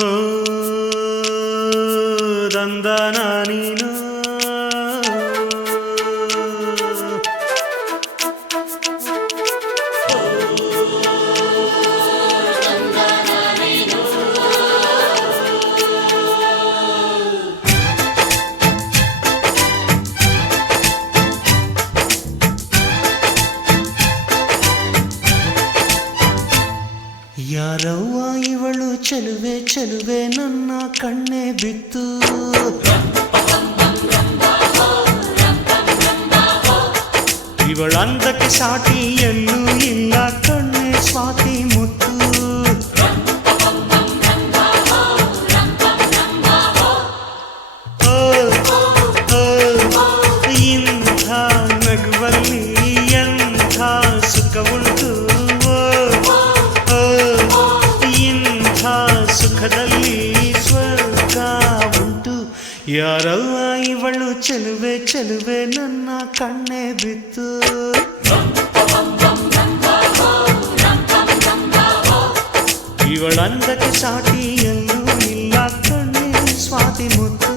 ಹೋ ದಂದನ ನೀನು ಯಾರವ್ವ ಇವಳು ಚೆಲುವೆ ಚೆಲುವೆ ನನ್ನ ಕಣ್ಣೆ ಬಿತ್ತು ಇವಳಂದಕ್ಕೆ ಸಾಟಿ ಎಲ್ಲೂ ಇಲ್ಲ ಕಣ್ಣೆ ಸ್ವಾತಿ ಮುತ್ತು ಇಂಥ ನಗುವಲ್ಲಿ ಎಂಥ ಸುಖವುಂಟು ಸುಖದಲ್ಲಿ ಸ್ವರ್ಗ ಉಂಟು ಯಾರವ್ವ ಇವಳು ಚೆಲುವೆ ಚೆಲುವೆ ನನ್ನ ಕಣ್ಣೆ ಬಿತ್ತು ಇವಳಂದಕ್ಕೆ ಸಾಟಿ ಎಲ್ಲೂ ಇಲ್ಲ ಕಣ್ಣೆ ಸ್ವಾತಿ ಮುತ್ತು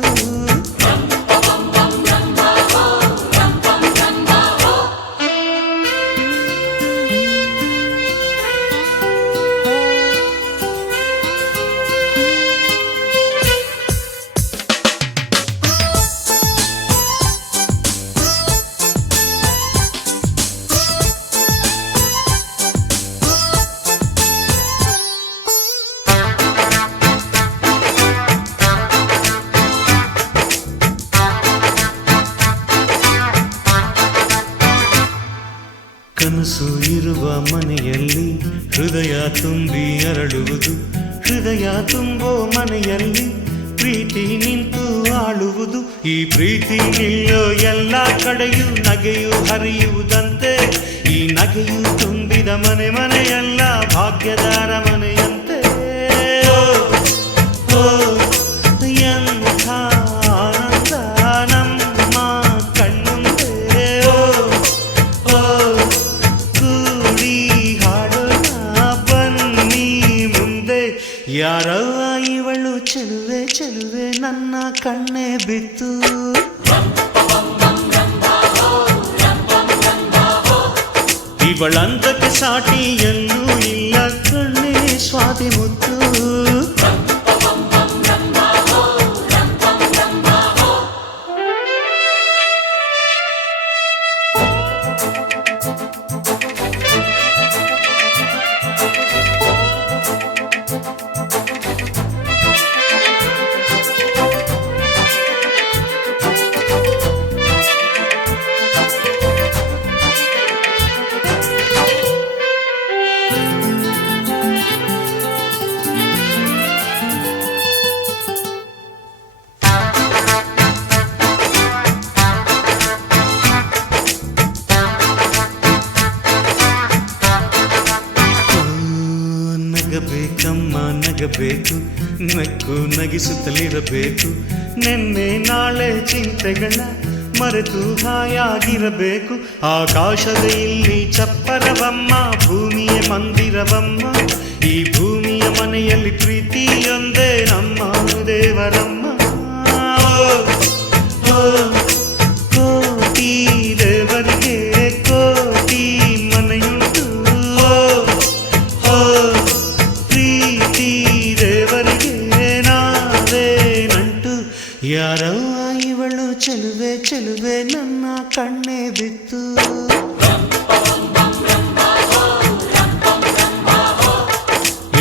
ಕನಸು ಇರುವ ಮನೆಯಲ್ಲಿ ಹೃದಯ ತುಂಬಿ ಅರಳುವುದು ಹೃದಯ ತುಂಬೋ ಮನೆಯಲ್ಲಿ ಪ್ರೀತಿ ನಿಂತು ಆಳುವುದು ಈ ಪ್ರೀತಿ ನಿಲ್ಲೋ ಎಲ್ಲ ಕಡೆಯೂ ನಗೆಯು ಹರಿಯುವುದಂತೆ ಈ ನಗೆಯು ತುಂಬಿದ ಮನೆ ಮನೆಯೆಲ್ಲ ಭಾಗ್ಯದಾರ ಮನೆಯಂತೆ ಎಂಥ ಆನಂದ ನಮ್ಮ ಕಣ್ಣುಂದೆ ಕೂಡಿ ಹಾಡೋಣ ಬನ್ನಿ ಮುಂದೆ ಯಾರವ್ವ ಇವಳು ಚೆಲುವೆ ಚೆಲುವೆ ನನ್ನ ಕಣ್ಣೆ ಬಿತ್ತು ಇವಳಂದಕ್ಕೆ ಸಾಟಿ ಎಲ್ಲೂ ಇಲ್ಲ ಕಣ್ಣೆ ಸ್ವಾತಿ ಮುತ್ತು ನಗಬೇಕಮ್ಮ ನಗಬೇಕು ನಕ್ಕು ನಗಿಸುತ್ತಲಿರಬೇಕು ನೆನ್ನೆ ನಾಳೆ ಚಿಂತೆಗಳ ಮರೆತು ಹಾಯಾಗಿರಬೇಕು ಆಕಾಶದ ಇಲ್ಲಿ ಚಪ್ಪರವಮ್ಮ ಭೂಮಿಯ ಮಂದಿರವಮ್ಮ ಈ ಭೂಮಿಯ ಮನೆಯಲ್ಲಿ ಪ್ರೀತಿಯೊಂದೇ ನಮ್ಮ ದೇವರಮ್ಮ ಕೋಟಿ ದೇವರಿಗೆ ಕೋಟಿ ಮನೆಯುಂಟು ಪ್ರೀತಿ ದೇವರಿಗೆ ನಾವೇ ನಂಟು ಯಾರವ್ವ ಇವಳು ಚೆಲುವೆ ಚೆಲುವೆ ನನ್ನ ಕಣ್ಣೆ ಬಿತ್ತು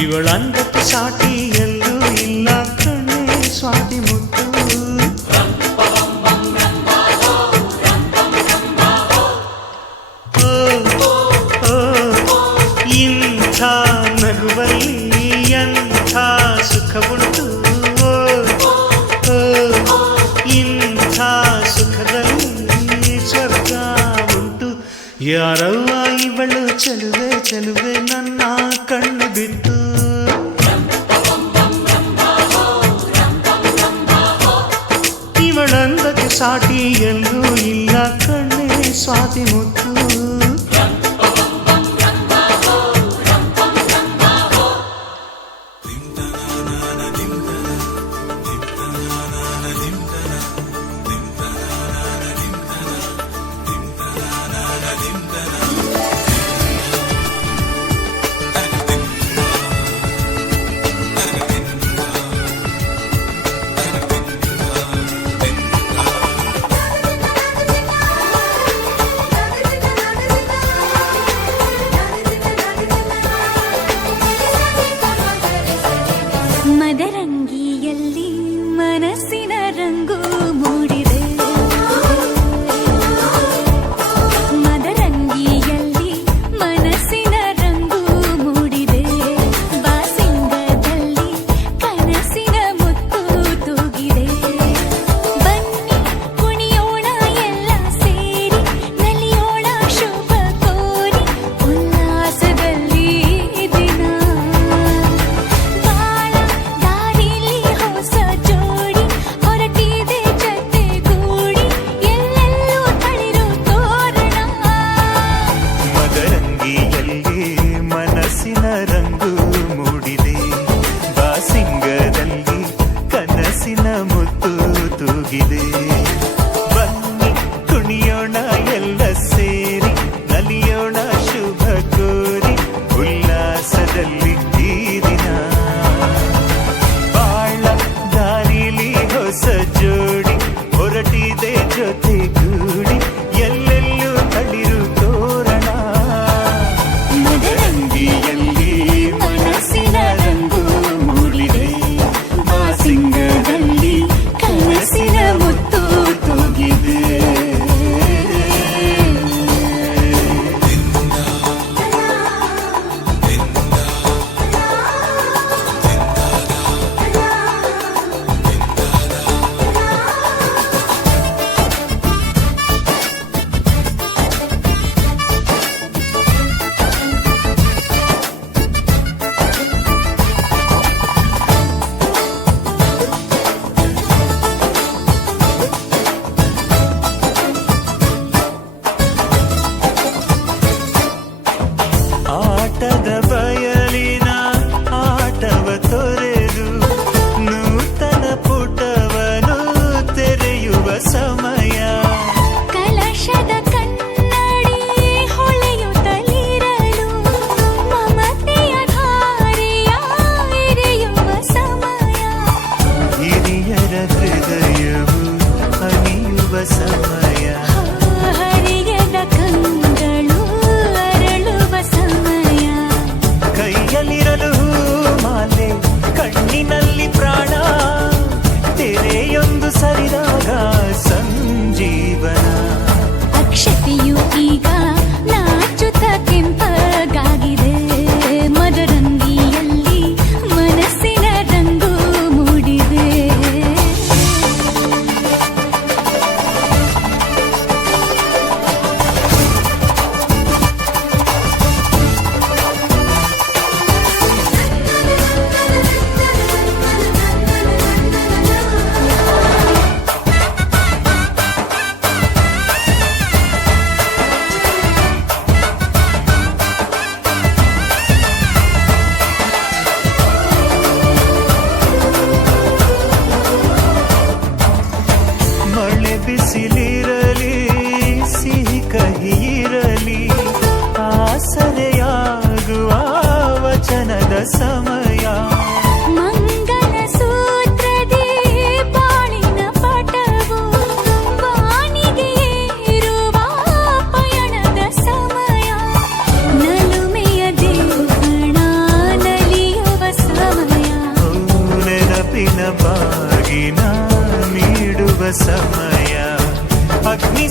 ಇವಳಂದಕ್ಕೆ ಸಾಟಿ ಎಲ್ಲೂ ಇಲ್ಲ ಕಣ್ಣೆ ಸ್ವಾತಿ ಮುತ್ತು ಇಂಥ ನಗುವಲ್ಲಿ ಎಂಥ ಸುಖವುಂಟು ಇಂಥ ಸುಖದಲ್ಲಿ ಸ್ವರ್ಗ ಉಂಟು ಯಾರವ್ವ ಇವಳು ಚೆಲುವೆ ಚೆಲುವೆ ನನ್ನ ಕಣ್ಣು ಬಿತ್ತು ಇವಳಂದಕ್ಕೆ ಸಾಟಿ ಎಲ್ಲೂ ಇಲ್ಲ ಕಣ್ಣೆ ಸ್ವಾತಿ ಮುತ್ತು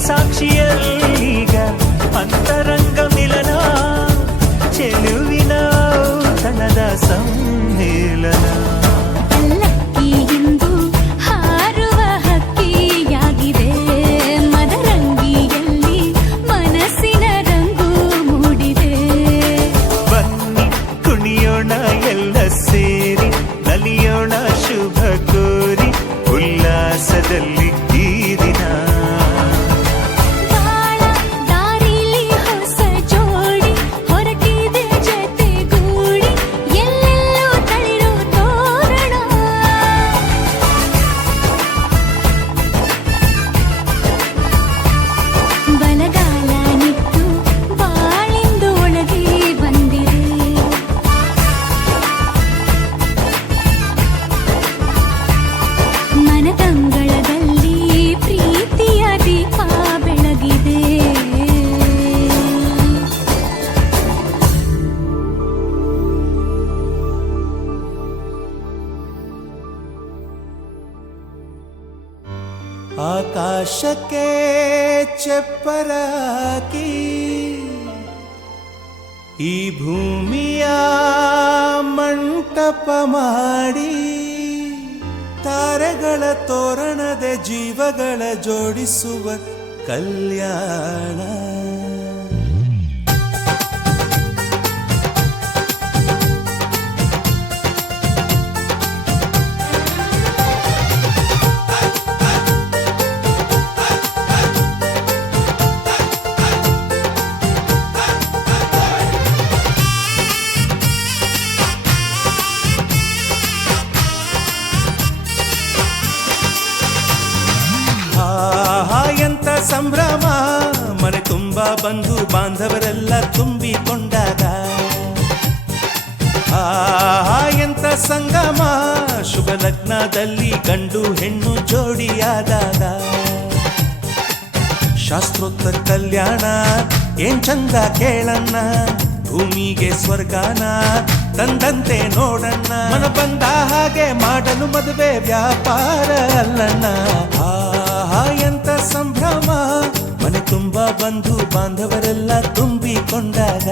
ಸಾಕ್ಷಿಯಲ್ಲೀಗ ಅಂತರಂಗ ಮಿಲನ ಚೆಲುವಿನ ತನದ ಸಮ್ಮೇಳನ ಲಕ್ಕಿಯಿಂದು ಹಾರುವ ಹಕ್ಕಿಯಾಗಿದೆ ಮದರಂಗಿಯಲ್ಲಿ ಮನಸ್ಸಿನ ರಂಗು ಮೂಡಿದೆ ಬನ್ನಿ ಕುಣಿಯೋಣ ಎಲ್ಲ ಸೇರಿ ನಲಿಯೋಣ ಶುಭ ಕೋರಿ ಉಲ್ಲಾಸದಲ್ಲಿ ಈ ದಿನ ಬಾಳ ದಾರಿಲಿ ಹೊಸ ಜೋಡಿ ಹೊರಟಿದೆ ಜೊತೆಗೂಡಿ ಎಲ್ಲೆಲ್ಲೂ ತಳಿರು ತೋರಣ ಬಲಗಾಲ ನಿಟ್ಟು ಬಾಳಿಂದು ಒಳಗೆ ಬಂದಿದೆ ಮನದಂಗಳದಲ್ಲಿ ಪ್ರೀತಿಯ ದೀಪ ಬೆಳಗಿದೆ ಆಕಾಶಕ್ಕೆ ಚಪ್ಪರಾಕಿ ಈ ಭೂಮಿಯ ಮಂಟಪ ಮಾಡಿ ತಾರೆಗಳ ತೋರಣದ ಜೀವಗಳ ಜೋಡಿಸುವ ಕಲ್ಯಾಣ ಎಂತ ಸಂಭ್ರಮ ಮನೆ ತುಂಬ ಬಂಧು ಬಾಂಧವರೆಲ್ಲ ತುಂಬಿಕೊಂಡಾಗ ಎಂತ ಸಂಗಮ ಶುಭ ಲಗ್ನದಲ್ಲಿ ಗಂಡು ಹೆಣ್ಣು ಜೋಡಿಯಾದಾಗ ಶಾಸ್ತ್ರೋಕ್ತ ಕಲ್ಯಾಣ ಏನ್ ಚಂದ ಕೇಳಣ್ಣ ಭೂಮಿಗೆ ಸ್ವರ್ಗಾನ ತಂದಂತೆ ನೋಡಣ್ಣ ಮನ ಬಂದ ಹಾಗೆ ಮಾಡಲು ಮದುವೆ ವ್ಯಾಪಾರ ಅಲ್ಲಣ್ಣ ಎಂತ ಸಂಭ್ರಮ ಮನೆ ತುಂಬ ಬಂಧು ಬಾಂಧವರೆಲ್ಲ ತುಂಬಿಕೊಂಡಾಗ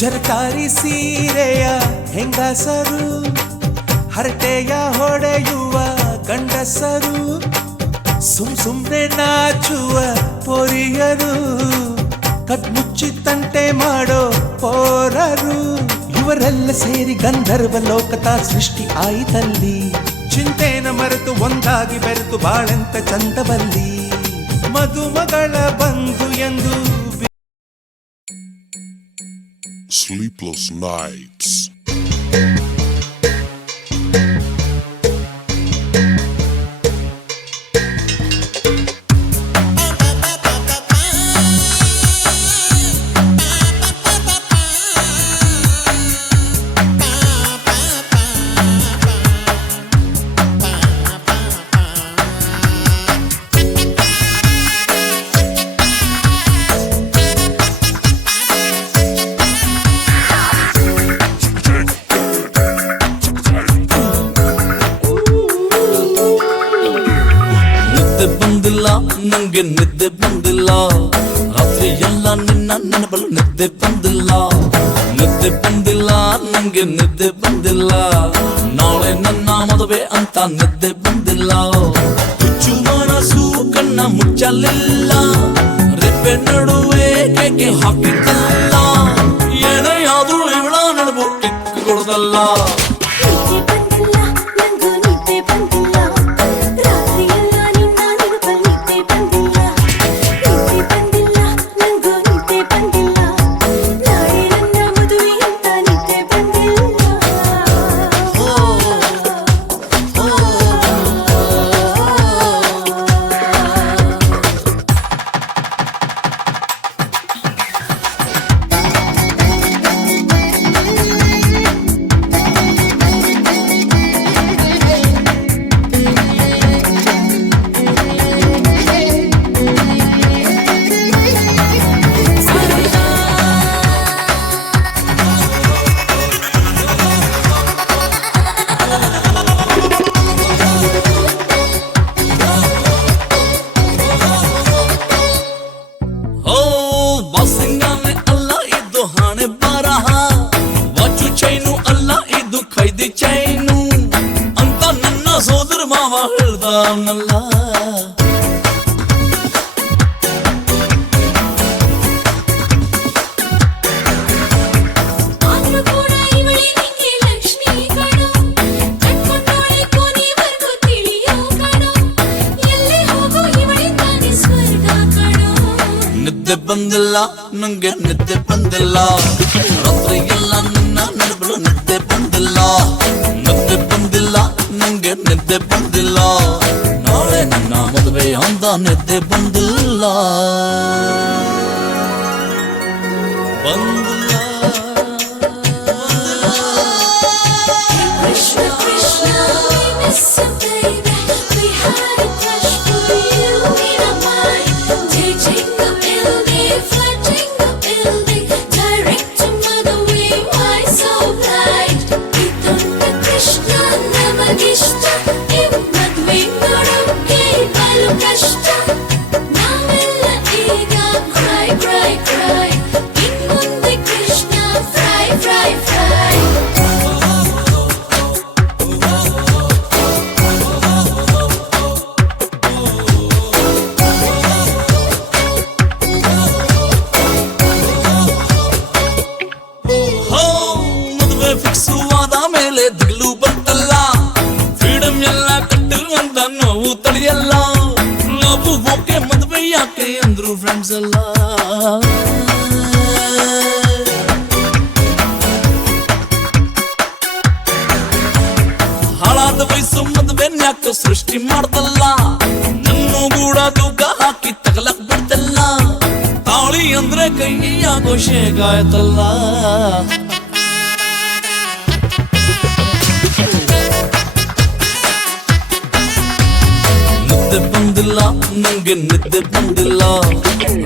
ಜರಕಾರಿ ಸೀರೆಯ ಹೆಂಗಸರು ಹರಟೆಯ ಹೊಡೆಯುವ ಗಂಡಸರು ಸುಮ್ನೆ ನಾಚುವ ಪೊರಿಯರು ಕಟ್ಮುಚ್ಚಿ ತಂಟೆ ಮಾಡೋ ಪೋರರು ಇವರೆಲ್ಲ ಸೇರಿ ಗಂಧರ್ವ ಲೋಕದ ಸೃಷ್ಟಿ ಆಯಿತಲ್ಲಿ ಚಿಂತೆನ ಮರೆತು ಒಂದಾಗಿ ಬೆರೆತು ಬಾಳೆಂತ ಚಂದವಲ್ಲಿ ಮದುಮಗಳ ಬಂಧು ಎಂದು Sleepless nights. ನಂಗೆ ನಿದ್ದೆ ಬಂದಿಲ್ಲ ರಾತ್ರಿ ಎಲ್ಲ ನಿನ್ನ ನೆನಪಲು ನಿದ್ದೆ ಬಂದಿಲ್ಲ ನಂಗೆ ನಿದ್ದೆ ಬಂದಿಲ್ಲ ನಾಳೆ ನನ್ನ ಮದುವೆ ಅಂತ ನಿದ್ದೆ ಬಂದಿಲ್ಲ ಹುಚ್ಚು ಮನಸ್ಸು ಕಣ್ಣ ಮುಚ್ಚಲಿಲ್ಲ ರೆಪ್ಪೆ ನಡುವೆ ಕೇಕೆ ಹಾಕಿದ್ದಲ್ಲ ಏನೇ ಆದ್ರೂ ಇವಳ ನಡುವು ಕಿಕ್ಕು ಕೊಡದಲ್ಲ ಬಂದಿಲ್ಲ ಓ ಬಾಸಿಂಗಾನೆ ಅಲ್ಲ ಇದು ಹಣೆ ಬರಹ, ವಾಚು ಚೈನು ಅಲ್ಲ ಇದು ಖೈದಿ ಚೈನು ಅಂತ ನನ್ನ ಸೋದರ ಮಾವ ಹೇಳ್ದಾನಲ್ಲ. ನಿದ್ದೆ ಬಂದಿಲ್ಲ ನಂಗೆ ನಿದ್ದೆ ಬಂದಿಲ್ಲ, ರಾತ್ರಿ ಎಲ್ಲ ನಿನ್ನ ನೆನಪಲು ನಿದ್ದೆ ಬಂದಿಲ್ಲ. ನಿದ್ದೆ ಬಂದಿಲ್ಲ ನಂಗೆ ನಿದ್ದೆ ಬಂದಿಲ್ಲ, ನಾಳೆ ನನ್ನ ಮದುವೆ ಅಂತ ನಿದ್ದೆ ಬಂದಿಲ್ಲ ಬಂದಿಲ್ಲ. Krishna Krishna, we miss you baby. We had a crush for you in our mind. Dating the building, flirting the building, direct to mother we why so blind. Idunta Krishna namagishta, immadve nodokke balu kashta. Navella iga cry cry cry, inmunde Krishna fry fry fry. ಮದುವೆ fix ಆದ ಮೇಲೆ ದಿಗ್ಲು ಬಂತಲ್ಲ, freedom ಎಲ್ಲ ಕಟ್ಟು ಅಂತ ನೋವು ತಡೆಯಲ್ಲ. ನಾವು okay ಮದುವೆ ಯಾಕೆ ಅಂದ್ರು ಫ್ರೆಂಡ್ಸ್ ಎಲ್ಲ. ಹಾಳಾದ ವಯಸ್ಸು ಮದುವೆ ಯಾಕೆ ಸೃಷ್ಟಿ ಮಾಡ್ದಲ್ಲ, ನನ್ನ ಕೂಡ ತೂಕ ಹಾಕಿ ತಗಲಕ್ ಬಿಡ್ತಲ್ಲ. ತಾಳಿ ಅಂದ್ರೆ ಕೈ ಆಗೋ ಶೇಗಾಯ್ತಲ್ಲ. ನಿದ್ದೆ ಬಂದಿಲ್ಲ ನಂಗೆ ನಿದ್ದೆ ಬಂದಿಲ್ಲ,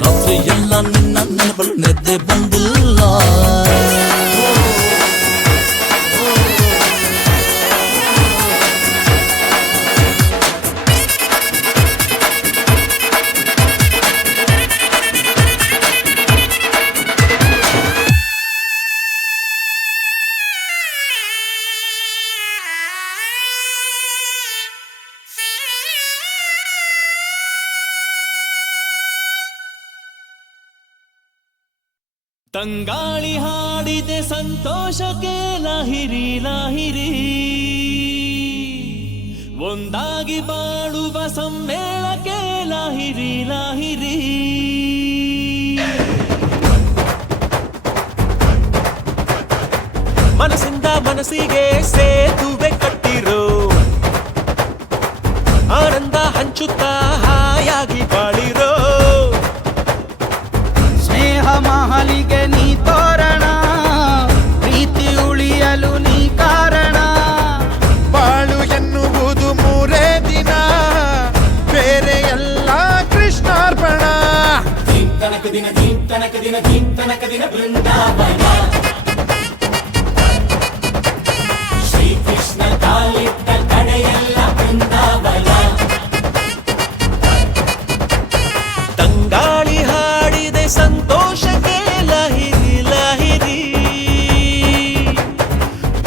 ರಾತ್ರಿ ಎಲ್ಲ ನಿನ್ನ ನೆನಪಲು ನಿದ್ದೆ ಬಂದಿಲ್ಲ. ತಂಗಾಳಿ ಹಾಡಿದೆ ಸಂತೋಷಕ್ಕೆ ಲಾಹಿರಿ ಲಾಹಿರಿ, ಒಂದಾಗಿ ಬಾಳುವ ಸಮ್ಮೇಳಕ್ಕೆ ಲಾಹಿರಿ ಲಾಹಿರಿ. ಮನಸ್ಸಿಂದ ಮನಸ್ಸಿಗೆ ಸೇತುವೆ ಕಟ್ಟಿರೋ, ಆನಂದ ಹಂಚುತ್ತಾ ಹಾಯಾಗಿ ಬಾಳಿರೋ. ಸ್ನೇಹ ಮಹಲಿಗೆ ನೀ ತೋರಣ, ಪ್ರೀತಿ ಉಳಿಯಲು ನೀ ಕಾರಣ. ಬಾಳು ಎನ್ನುವುದು ಮೂರೇ ದಿನ, ಬೇರೆ ಎಲ್ಲ ಕೃಷ್ಣಾರ್ಪಣ. ಶ್ರೀಕೃಷ್ಣ ಕಾಲಿಟ್ಟ ಕಡೆಯಲ್ಲ ಬೃಂದಾವನ. ತಂಗಾಳಿ ಹಾಡಿದೆ ಸಂತೋಷಕ್ಕೆ ಲಾಹಿರಿ ಲಾಹಿರಿ,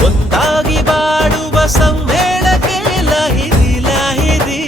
ಒಂದಾಗಿ ಬಾಡುವ ಸಮ್ಮೇಳಕ್ಕೆ ಲಾಹಿರಿ ಲಾಹಿರಿ.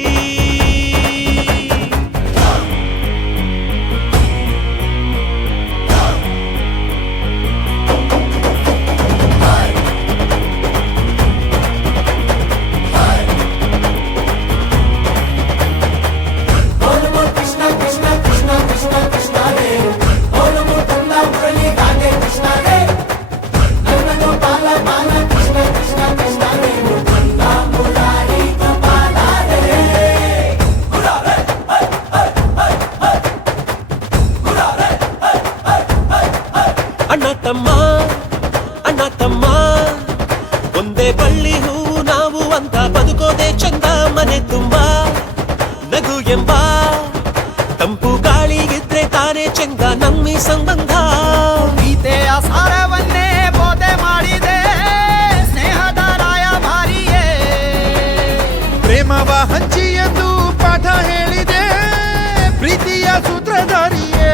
ಅಣ್ಣ ತಮ್ಮ ಒಂದೇ ಬಳ್ಳಿ ಹೂವು ನಾವು ಅಂತ ಬದುಕೋದೆ ಚಂದ. ಮನೆ ತುಂಬಾ ನಗು ಎಂಬ ತಂಪು ಗಾಳಿಗಿದ್ರೆ ತಾನೇ ಚಂದ ನಮ್ಮಿ ಸಂಬಂಧ. ಗೀತೆಯ ಸಾರವನ್ನೇ ಬೋಧೆ ಮಾಡಿದೆ ಸ್ನೇಹದ ರಾಯಭಾರಿಯೇ. ಪ್ರೇಮವ ಹಂಚಿ ಎಂದು ಪಾಠ ಹೇಳಿದೆ ಪ್ರೀತಿಯ ಸೂತ್ರಧಾರಿಯೇ.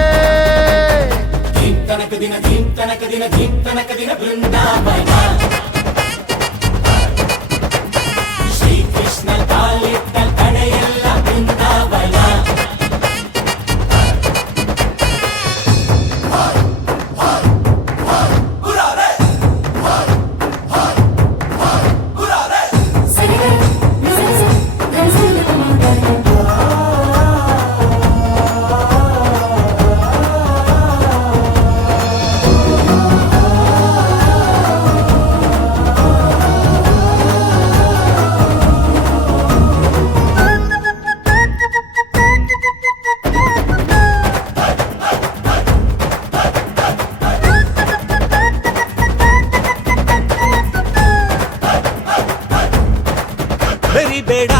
ಮೆರಿಬೇಡ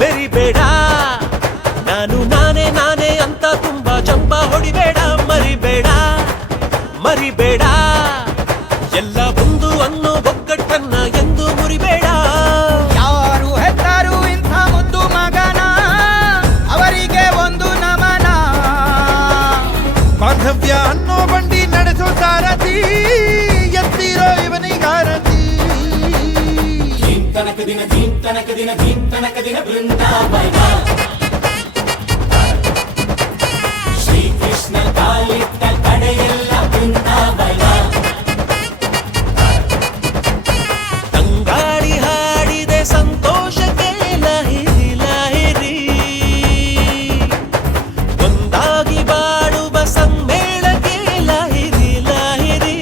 ಮೆರಿಬೇಡ ನಾನು ನಾನೇ ನಾನೇ ಅಂತ ತುಂಬಾ ಚಂಪ ಹೊಡಿಬೇಡ ಮರಿಬೇಡ ಮರಿಬೇಡ ಎಲ್ಲ ಒಂದು ಅನ್ನೋ ಒಗ್ಗಟ್ಟನ್ನ ಎಂದು ಮುರಿಬೇಡ ಯಾರು ಹೆತ್ತರು ಇಂಥ ಮುದ್ದು ಮಗನ ಅವರಿಗೆ ಒಂದು ನಮನ ಬಾಂಧವ್ಯ ಅನ್ನೋ ಬಂಡಿ ನಡೆಸೋ ಸಾರಥಿ ಎತ್ತಿರೋ ಇವನಿಗಾರತಿ ತಂಗಾಳಿ ಹಾಡಿದೆ ಸಂತೋಷಕ್ಕೆ ಲಹಿರಿ ಲಹಿರಿ ಒಂದಾಗಿ ಬಾಳುವ ಸಮ್ಮೇಳಕ್ಕೆ ಲಹಿರಿ ಲಹಿರಿ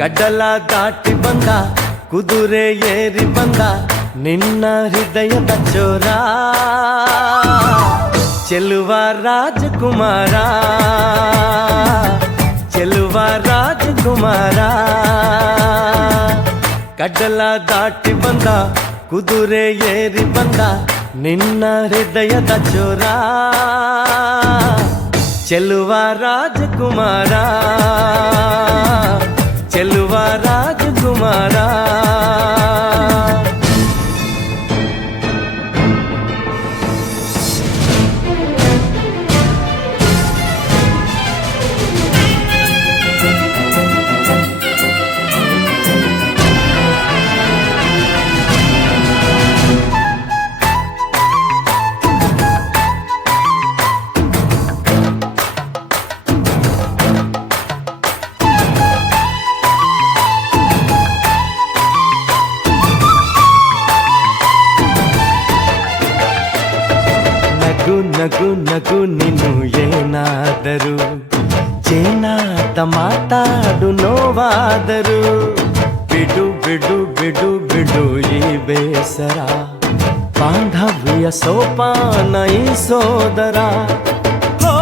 ಕಡಲ ದಾಟಿ ಬಂದ ಕುದುರೆ ಏರಿ ಬಂದ ನಿನ್ನ ಹೃದಯದ ಚೋರ ಚೆಲುವ ರಾಜಕುಮಾರ ಚೆಲುವ ರಾಜಕುಮಾರ ಕಡಲ ದಾಟಿ ಬಂದ ಕುದುರೆ ಏರಿ ಬಂದ ನಿನ್ನ ಹೃದಯದ ಚೋರ ಚೆಲುವ ರಾಜಕುಮಾರ ಚೆಲುವ ರಾಜಕುಮಾರ ನಗು ನಗು ನೀನು ಏನಾದರೂ ಚೇನಾಟ ಮಾತಾಡು ನೋವಾದರು ಬಿಡು ಬಿಡು ಬಿಡು ಬಿಡು ಈ ಬೇಸರ ಬಾಂಧವ್ಯ ಸೋಪಾನ ಈ ಸೋದರ ಹೋ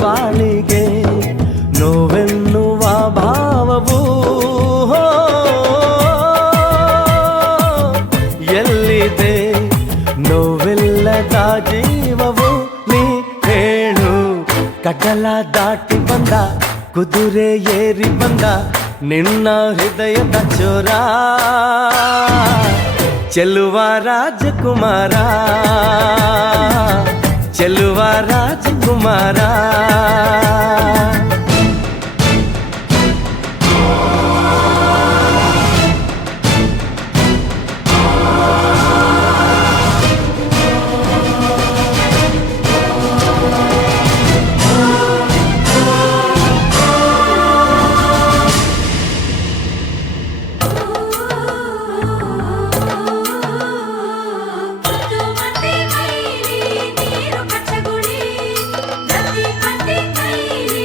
ಬಾಳಿಗೆ ನೋವೆನ್ನುವ ಭಾವವು ಹೋ ಎಲ್ಲಿದೆ ನೋವಿಲ್ಲದ ಜೀವವು ನೀ ಹೇಳು ಕಡಲ ದಾಟಿ ಬಂದ ಕುದುರೆ ಏರಿ ಬಂದ ನಿನ್ನ ಹೃದಯದ ಚೋರ ಚೆಲುವ ರಾಜಕುಮಾರ ಚೆಲುವ ರಾಜಕುಮಾರ ನೀರು ಕಚ್ಚಗುಳಿ ನದಿ ಪಟ್ಟಿ ಕೈಲಿ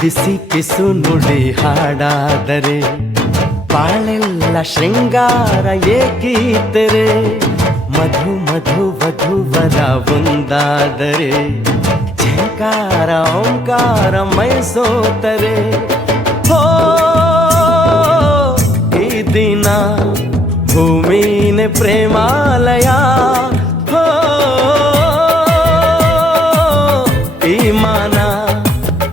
ಬಿಸಿ ಪಿಸು ನುಡಿ ಹಾಡಾದರೆ ಬಾಳೆಲ್ಲ ಶೃಂಗಾರ ಏಕೀತರೆ ಮಧು ಮಧು ವಧುವರ ಒಂದಾದರೆ ಝಂಕಾರ ಓಂಕಾರ ಮೈಸೋತರೆ ಹೋ ಈ ದಿನ ಭೂಮಿನೇ ಪ್ರೇಮಾಲಯ ಹೋ ಈ ಮಾನ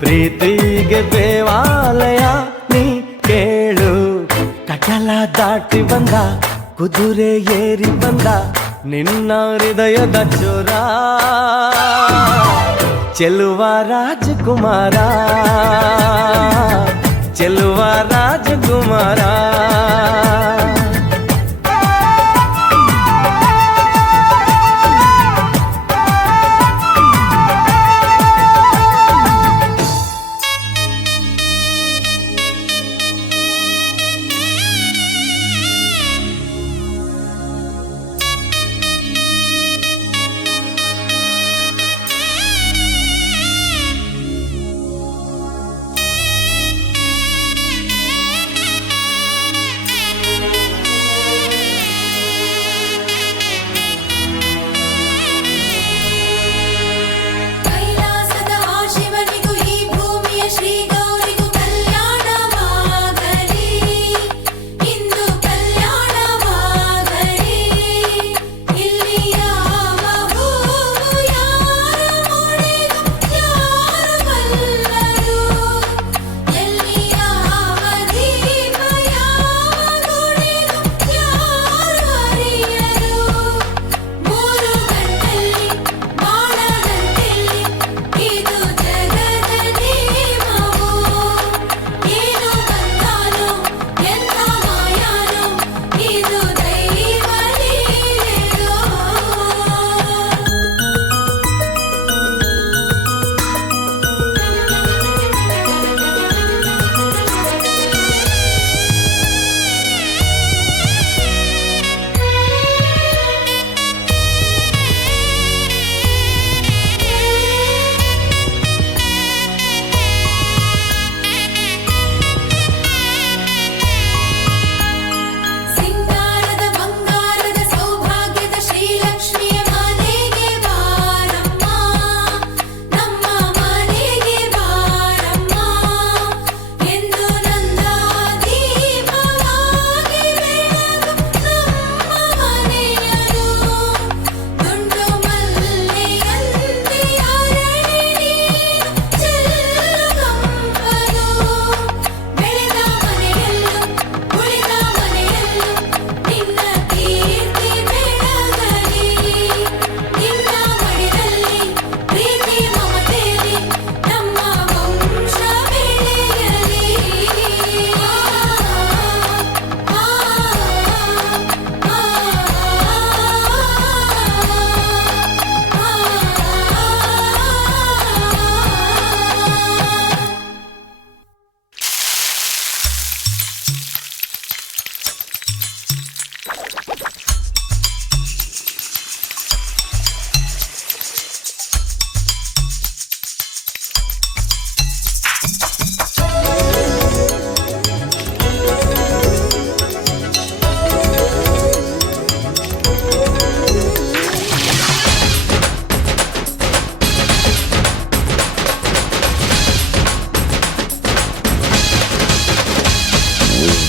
ಪ್ರೀತಿಗೆ ದೇವಾಲಯ ನೀ ಕೇಳು ಕಟಲ ದಾಟಿ ಬಂದ ಕುದುರೆ ಏರಿ ಬಂದ ನಿನ್ನ ಹೃದಯದ ಚೋರ ಚೆಲುವ ರಾಜಕುಮಾರ ಚೆಲುವ ರಾಜಕುಮಾರ ಕೈಲಾಸದ ಆ ಶಿವನಿಗೂ ಈ ಭೂಮಿಯ ಶ್ರೀಗೌರಿಗೂ ಕಲ್ಯಾಣವಾಗಲಿ ಇಂದು ಕಲ್ಯಾಣವಾಗಲಿ ಇಲ್ಲಿ ಯಾವ ಹೂವು ಯಾರ ಮುಡಿದು ಯಾರು ಬಲ್ಲರು ಎಲ್ಲಿ ಯಾವ ದೀಪ ಯಾವ ಗುಡಿದು ಯಾರು ಅರಿಯರು ಮೂರು ಗಂಟಲ್ಲಿ ಬಾಳದಂತಿಲ್ಲಿ ಇದು ಜಗದ ನಿಯಮವು ಏನು ಬಂದಾನೋ ಎಂಥ ಮಾಯಾನೋ ಇದು ದೈವ ಲೀಲೆಯೋ ಸಿಂಗಾರದ ಬಂಗಾರದ ಸೌಭಾಗ್ಯದ ಶ್ರೀಲಕ್ಷ್ಮಿಯ ಮನೆಗೆ ಬಾರಮ್ಮ ನಮ್ಮ ಮನೆಗೆ ಬಾರಮ್ಮ ಎಂದು ನಂದ ದೀಪವಾಗಿ ಬೆಳಗು ನಮ್ಮ ಮನೆಯರು ದುಂಡು ಮಲ್ಲೆಯಂತೆ ಅರಳಿ ನೀನು ಚೆಲ್ಲು ಕಂಪನು ಬೆಳೆದ ಮನೆಯಲ್ಲೂ ಉಳಿದ ಮನೆಯಲ್ಲೂ ನಿನ್ನ ಕೀರ್ತಿ ಬೆಳಗಲಿ ನಿನ್ನ ಮಡಿಲಲ್ಲಿ ಪ್ರೀತಿ ಮಮತೆಯಲ್ಲಿ ನಮ್ಮ ವಂಶ ಬೆಳೆಯಲಿ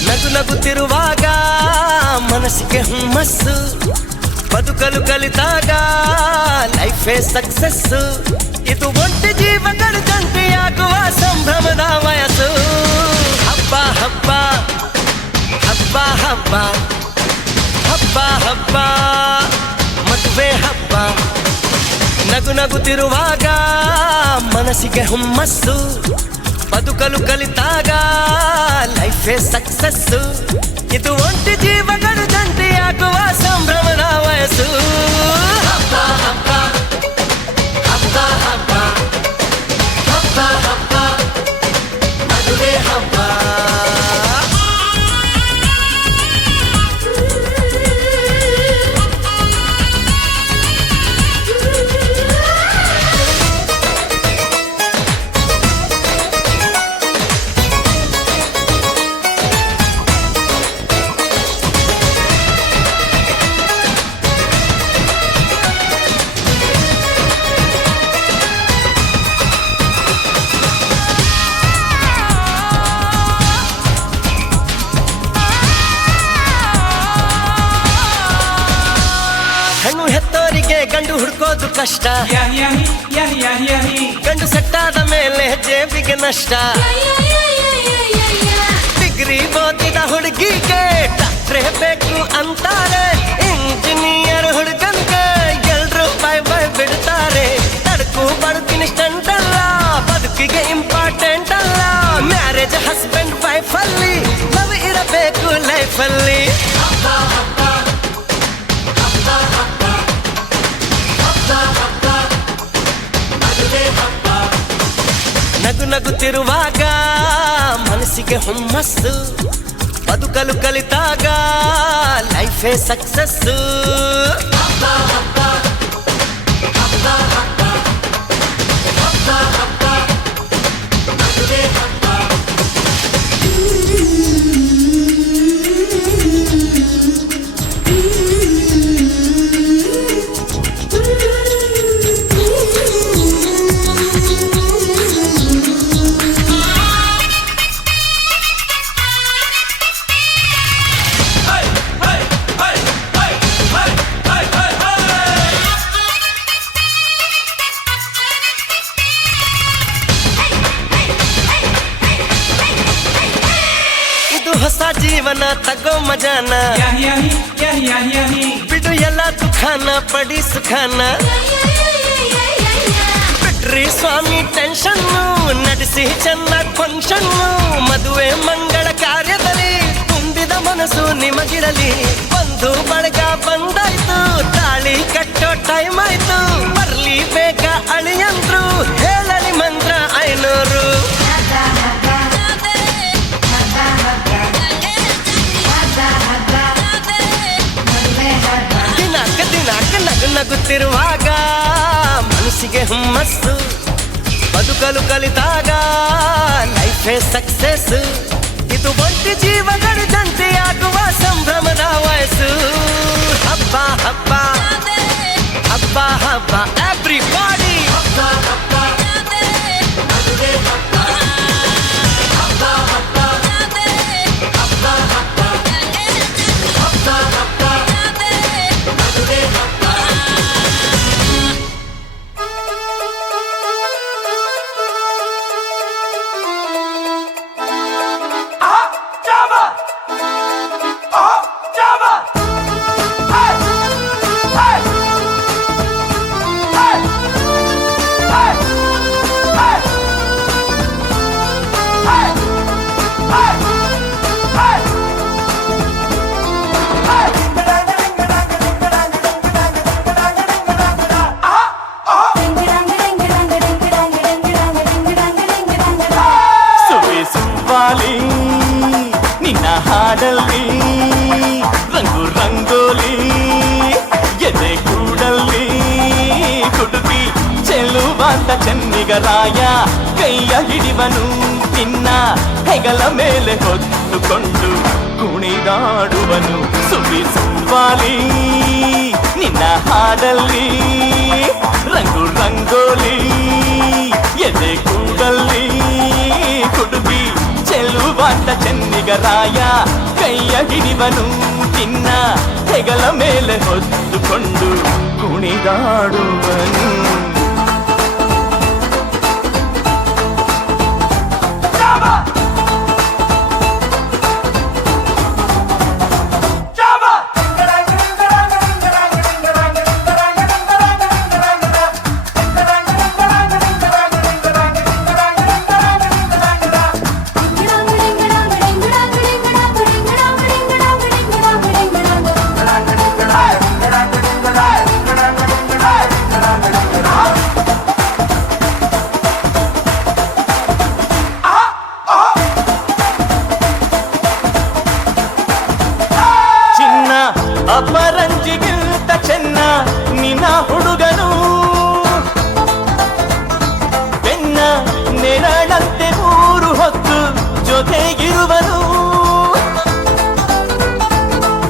ನಗು ನಗುತ್ತಿರುವಾಗ ಮನಸ್ಸಿಗೆ ಹುಮ್ಮಸ್ಸು ಬದುಕಲು ಕಲಿತಾಗ ಲೈಫೇ ಸಕ್ಸಸ್ಸು ಇದು ಒಂಟಿ ಜೀವಗಳು ಜಂಟಿಯಾಗುವ ಸಂಭ್ರಮದ ವಯಸ್ಸು ಹಬ್ಬ ಹಬ್ಬ ಹಬ್ಬ ಹಬ್ಬ ಹಬ್ಬ ಹಬ್ಬ ಮದುವೆ ಹಬ್ಬ ನಗು ನಗುತ್ತಿರುವಾಗ ಮನಸ್ಸಿಗೆ ಹುಮ್ಮಸ್ಸು ಬದುಕಲು ಕಲಿತಾಗ ಲೈಫೇ ಸಕ್ಸಸ್ಸು ಇದು ಒಂಟಿ ಜೀವಗಳು ಜಂಟಿಯಾಗುವ ಸಂಭ್ರಮದ ವಯಸ್ಸು ಹಬ್ಬ ಹಬ್ಬ ಹಬ್ಬ ಹಬ್ಬ ಹಬ್ಬ ಹಬ್ಬ ಮದುವೆ ಹಬ್ಬ ಕಷ್ಟ ಗಂಡು ಸೆಟ್ಟಾದ ಮೇಲೆ ಜೇಬಿಗೆ ನಷ್ಟ ಡಿಗ್ರಿ ಓದಿದ ಹುಡುಗಿಗೆ ಡಾಕ್ಟ್ರೇ ಬೇಕು ಅಂತಾರೆ ಇಂಜಿನಿಯರ್ ಹುಡುಗನ್ಗೆ ಎಲ್ರು ಬಾಯ್ ಬಾಯ್ ಬಿಡ್ತಾರೆ ತಡಕು ಬದುಕಿನ ಸ್ಟಂಟ್ ಅಲ್ಲ ಬದುಕಿಗೆ ಇಂಪಾರ್ಟೆಂಟ್ ಅಲ್ಲ ಮ್ಯಾರೇಜ್ ಹಸ್ಬೆಂಡ್ ವೈಫ್ ಅಲ್ಲಿ ಲವ್ ಇರಬೇಕು ಲೈಫ್ ಅಲ್ಲಿ ನಗು ನಗುತ್ತಿರುವಾಗ ಮನಸ್ಸಿಗೆ ಹುಮ್ಮಸ್ಸು ಬದುಕಲು ಕಲಿತಾಗ ಲೈಫೇ ಸಕ್ಸಸ್ಸು ಹೊಸ ಜೀವನ ತಗೋ ಮಜಾನ ಬಿಡು ಎಲ್ಲ ದುಃಖಾನ ಪಡಿ ಸುಖಾನ ಬಿಟ್ರಿ ಸ್ವಾಮಿ ಟೆನ್ಷನ್ ನಡೆಸಿ ಚೆನ್ನಾಗಿ ಫಂಕ್ಷನ್ ಮದುವೆ ಮಂಗಳ ಕಾರ್ಯದಲ್ಲಿ ತುಂಬಿದ ಮನಸ್ಸು ನಿಮಗಿರಲಿ ಬಂಧು ಬಳಗ ಬಂದಾಯ್ತು ತಾಳಿ ಕಟ್ಟೋ ಟೈಮ್ ಆಯ್ತು ಬರ್ಲಿ ಬೇಗ ಅಳಿಯಂದ್ರು ಹೇಳಲಿ ಮಂತ್ರ 500 ನಗುತ್ತಿರುವಾಗ ಮನಸ್ಸಿಗೆ ಹುಮ್ಮಸ್ಸು ಬದುಕಲು ಕಲಿತಾಗ ಲೈಫೇ ಸಕ್ಸಸ್ ಇದು ಒಂಟಿ ಜೀವಗಳು ಜಂಟಿಯಾಗುವ ಸಂಭ್ರಮದ ವಯಸ್ಸು ಹಬ್ಬ ಹಬ್ಬ ಹಬ್ಬ ಹಬ್ಬ ಎವ್ರಿಬಾಡಿ ನಿನ್ನ ಹಾಡಲ್ಲಿ ರಂಗು ರಂಗೋಲಿ ಎದೆ ಕೂಡಲ್ಲಿ ಕುಟುಕಿ ಚೆಲುವಾಂತ ಚೆನ್ನಿಗರಾಯ ಕೈಯ ಹಿಡಿವನು ನಿನ್ನ ಹೆಗಲ ಮೇಲೆ ಹೊತ್ತುಕೊಂಡು ಕುಣಿದಾಡುವನು ಸುವಿ ಸುವಾಲಿ ನಿನ್ನ ಹಾಡಲ್ಲಿ ರಂಗು ರಂಗೋಲಿ ಎದೆ ಕೂಡಲ್ಲಿ ಕುಡುಗಿ ಚೆಲುವಾಂತ ಚೆನ್ನಿಗರಾಯ ಕೈಯ ಹಿಡಿವನು ನಿನ್ನ ಹೆಗಲ ಮೇಲೆ ಹೊತ್ತುಕೊಂಡು ಕುಣಿದಾಡುವನು ಅಪರಂಜಿಗಿಂತ ಚೆನ್ನ ನಿನ್ನ ಹುಡುಗನು ಬೆನ್ನ ನೆರಳಂತೆ ಮೂರು ಹೊತ್ತು ಜೊತೆಗಿರುವನು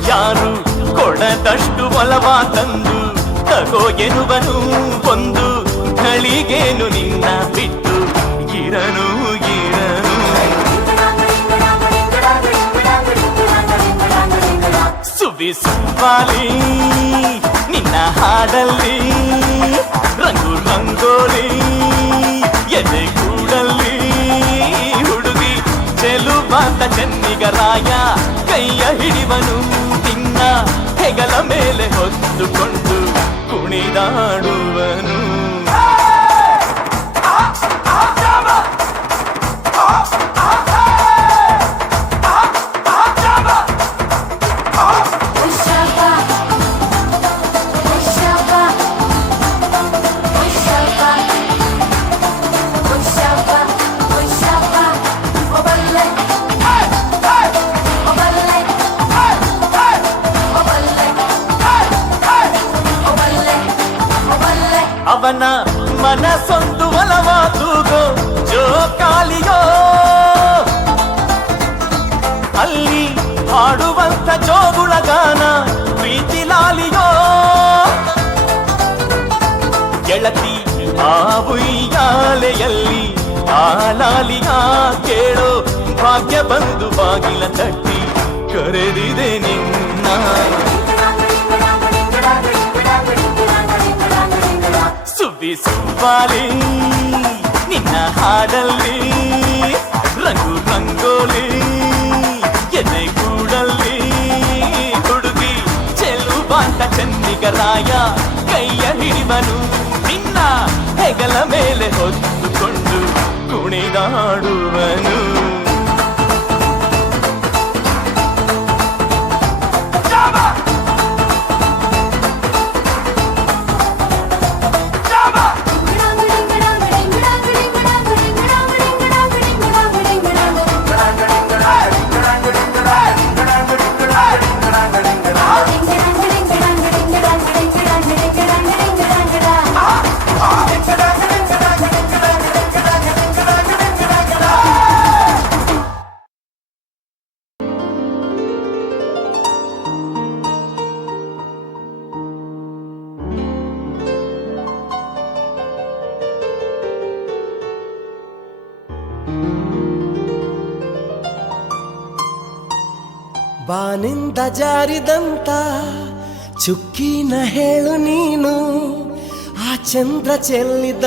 ಯಾರು ಕೊಡದಷ್ಟು ಒಲವ ತಂದು ತಗೋ ಎನ್ನುವನು ಒಂದು ಘಳಿಗೇನು ನಿನ್ನ ಬಿಟ್ಟು ಇರನು ಸುವಿ ಸುವಾಲಿ ನಿನ್ನ ಹಾಡಲ್ಲಿ ರಂಗು ರಂಗೋಲಿ ಎದೆ ಕೂಡಲ್ಲಿ ಹುಡುಗಿ ಚೆಲುವಾದ ಚೆನ್ನಿಗರಾಯ ಕೈಯ ಹಿಡಿವನು ನಿನ್ನ ಹೆಗಲ ಮೇಲೆ ಹೊತ್ತುಕೊಂಡು ಕುಣಿದಾಡುವನು Ushaba, Ushaba, Ushaba, Ushaba, Ushaba, Oballe, Oballe, Oballe, Oballe, Oballe. ಅವನ ಮನಸೊಂದು ಒಲವಾದುಗೋ ಜೋಕಾಲಿಯೋ ಅಲ್ಲಿ ಹಾಡುವಂತ ಜೋಗುಳ ಗಾನ ಪ್ರೀತಿ ಲಾಲಿಯೋ ಗೆಳತಿ ಆ ಉಯ್ಯಾಲೆಯಲ್ಲಿ ಆ ಲಾಲಿಯ ಕೇಳೋ ಭಾಗ್ಯ ಬಂದು ಬಾಗಿಲ ತಟ್ಟಿ ಕರೆದಿದೆ ನಿನ್ನ ಸುದ್ದಿ ಸುಬ್ಬಾಲಿ ನಿನ್ನ ಹಾಡಲ್ಲಿ ರಂಗು ರಂಗೋಲಿ ಎದೆ ಕೂಡಲ್ಲಿ ಹುಡುಗಿ ಚೆಲುವಾಂತ ಚೆನ್ನಿಗರಾಯ ಕೈಯ ಹಿಡಿವನು ನಿನ್ನ ಹೆಗಲ ಮೇಲೆ ಹೊತ್ತುಕೊಂಡು ಕುಣಿದಾಡುವನು ಬಾನಿಂದ ಜಾರಿದಂತ ಚುಕ್ಕಿನ ಹೇಳು ನೀನು ಆ ಚಂದ್ರ ಚೆಲ್ಲಿದ